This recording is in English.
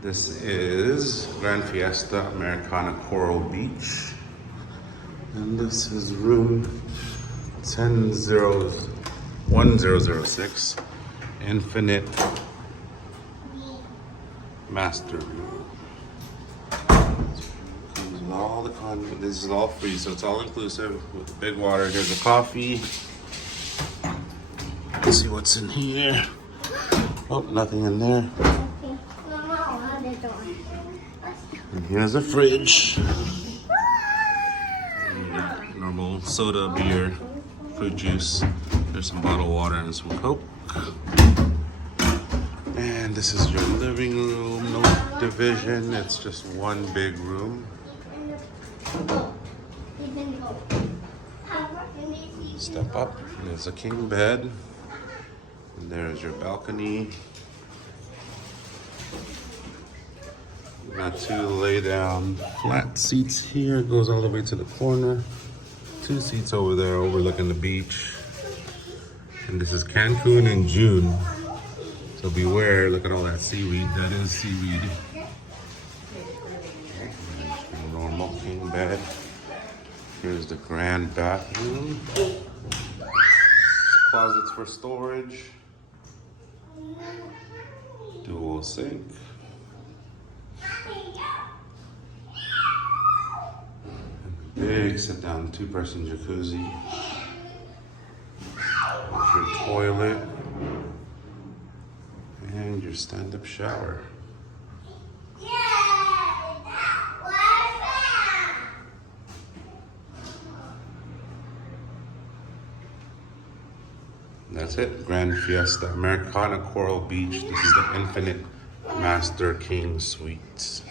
This is Grand Fiesta Americana Coral Beach. And this is room 1006, Infinite Master Room. Comes with all the content. This is all free, so it's all inclusive with the big water. Here's a coffee. Let's see what's in here. Oh, nothing in there. And here's a fridge. Normal soda, beer, fruit juice. There's some bottled water and some Coke. And this is your living room. No division. It's just one big room. Step up. There's a king bed. And there's your balcony. Got two lay down flat seats here. It goes all the way to the corner. Two seats over there overlooking the beach. And this is Cancun in June. So beware, look at all that seaweed. That is seaweed. Normal king bed. Here's the grand bathroom. Closets for storage. Dual sink. Big sit-down two-person jacuzzi. There's your toilet. And your stand-up shower. That's it. Grand Fiesta Americana Coral Beach. This is the Infinite Master King Suite.